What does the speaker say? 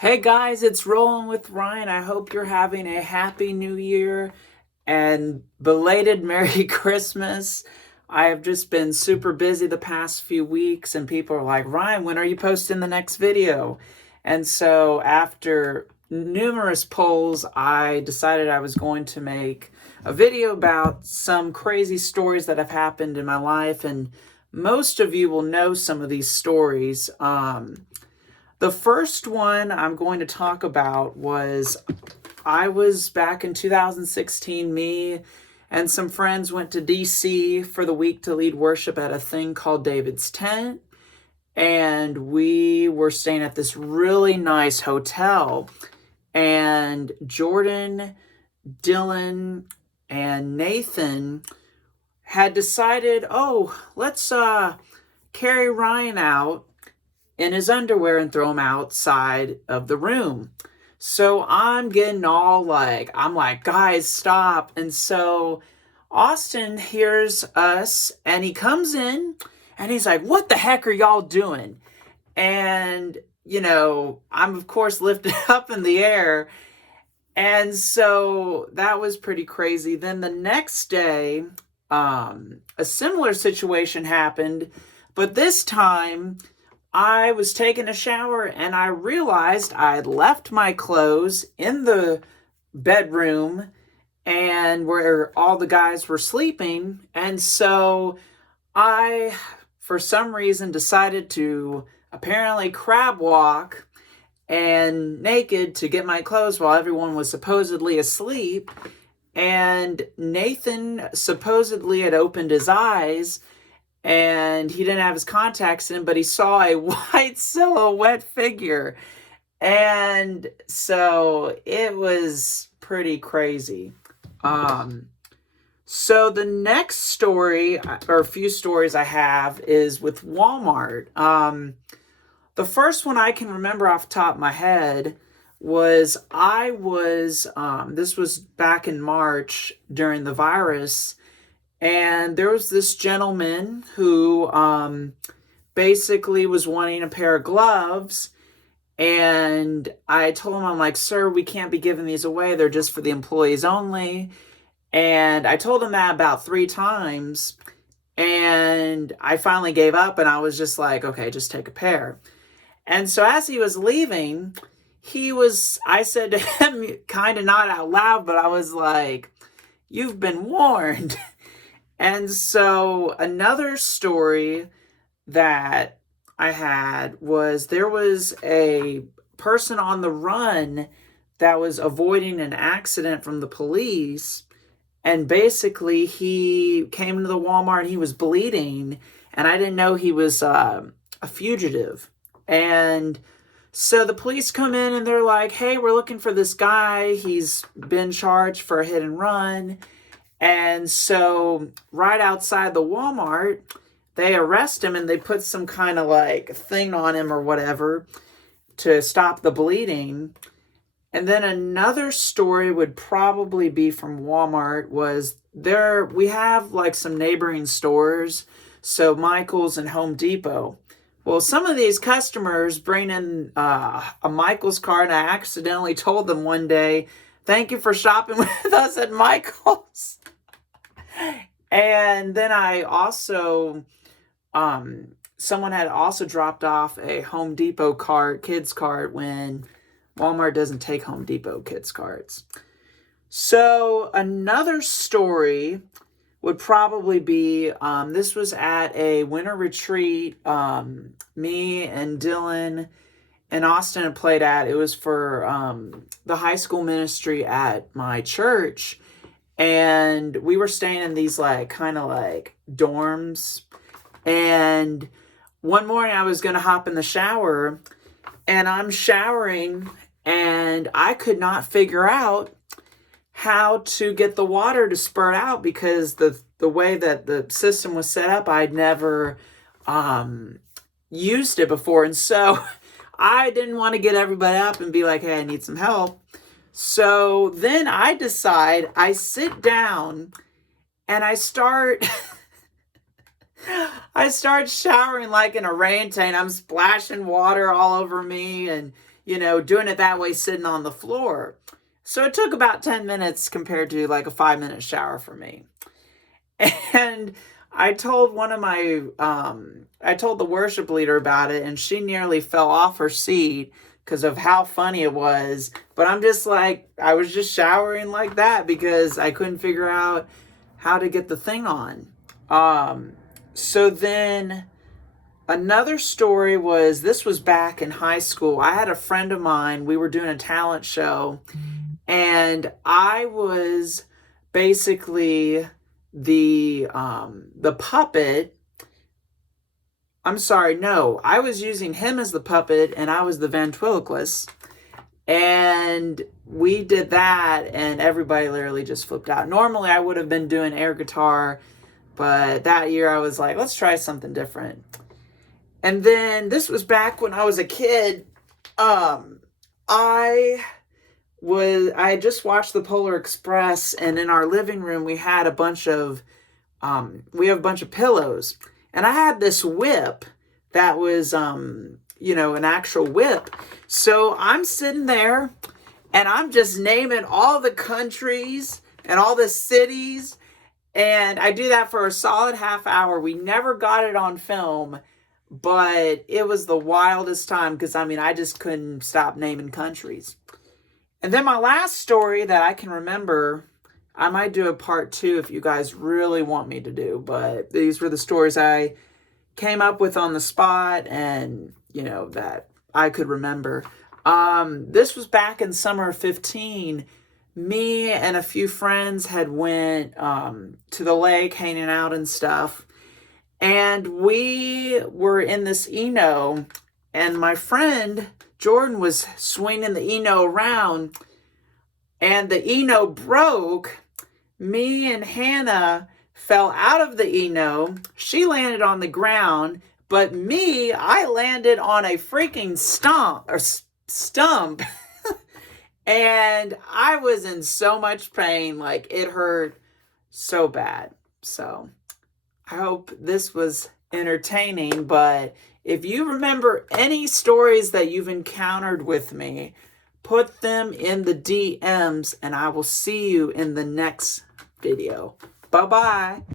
Hey guys, it's Rolling with Ryan. I hope you're having a happy new year and belated Merry Christmas. I have just been super busy the past few weeks, and people are like, Ryan, when are you posting the next video? And so, after numerous polls, I decided I was going to make a video about some crazy stories that have happened in my life, and most of you will know some of these stories. The first one I'm going to talk about was I was back in 2016. Me and some friends went to DC for the week to lead worship at a thing called David's Tent. And we were staying at this really nice hotel. And Jordan, Dylan, and Nathan had decided, oh, let's carry Ryan out in his underwear and throw him outside of the room. So I'm getting all like, I'm like, guys, stop. And so Austin hears us and he comes in and he's like, what the heck are y'all doing? And, I'm of course lifted up in the air. And so that was pretty crazy. Then the next day, a similar situation happened, but this time I was taking a shower and I realized I had left my clothes in the bedroom and where all the guys were sleeping. And so I, for some reason, decided to apparently crab walk and naked to get my clothes while everyone was supposedly asleep. And Nathan supposedly had opened his eyes and he didn't have his contacts in, but he saw a white silhouette figure. And so it was pretty crazy. So the next story, or a few stories I have, is with Walmart. The first one I can remember off the top of my head was this was back in March during the virus, and there was this gentleman who basically was wanting a pair of gloves. And I told him, I'm like, sir, we can't be giving these away. They're just for the employees only. And I told him that about 3 times. And I finally gave up and I was just like, okay, just take a pair. And so as he was leaving, I said to him, kind of not out loud, but I was like, you've been warned. And so another story that I had was there was a person on the run that was avoiding an accident from the police. And basically he came into the Walmart and he was bleeding. And I didn't know he was a fugitive. And so the police come in and they're like, hey, we're looking for this guy. He's been charged for a hit and run. And so right outside the Walmart, they arrest him and they put some kind of like thing on him or whatever to stop the bleeding. And then another story would probably be from Walmart was we have like some neighboring stores, so Michael's and Home Depot. Well, some of these customers bring in a Michael's card, and I accidentally told them one day, thank you for shopping with us at Michael's. And then I also, someone had also dropped off a Home Depot kids card when Walmart doesn't take Home Depot kids cards. So another story would probably be, this was at a winter retreat, me and Dylan and Austin had played at. It was for the high school ministry at my church. And we were staying in these like kind of like dorms. And one morning I was going to hop in the shower and I'm showering and I could not figure out how to get the water to spurt out because the way that the system was set up, I'd never used it before. And so I didn't want to get everybody up and be like, hey, I need some help. So then I sit down and I start showering like in a rain tank. I'm splashing water all over me and doing it that way, sitting on the floor. So it took about 10 minutes compared to like a 5-minute shower for me. And I told I told the worship leader about it, and she nearly fell off her seat because of how funny it was. But I'm just like, I was just showering like that because I couldn't figure out how to get the thing on. So then another story was, this was back in high school. I had a friend of mine, we were doing a talent show, and I was basically the puppet. I'm sorry, no, I was using him as the puppet and I was the ventriloquist. And we did that and everybody literally just flipped out. Normally I would have been doing air guitar, but that year I was like, let's try something different. And then this was back when I was a kid. I had just watched the Polar Express, and in our living room we had a bunch of pillows, and I had this whip that was an actual whip. So I'm sitting there and I'm just naming all the countries and all the cities, and I do that for a solid half hour. We never got it on film, but it was the wildest time because I just couldn't stop naming countries. And then my last story that I can remember, I might do a part 2 if you guys really want me to do, but these were the stories I came up with on the spot and, that I could remember. This was back in summer of 15. Me and a few friends had went to the lake, hanging out and stuff. And we were in this Eno, and my friend Jordan was swinging the Eno around, and the Eno broke. Me and Hannah fell out of the Eno. She landed on the ground, but me, I landed on a freaking stump. And I was in so much pain, like it hurt so bad. So I hope this was entertaining, but if you remember any stories that you've encountered with me, put them in the DMs and I will see you in the next video. Bye-bye.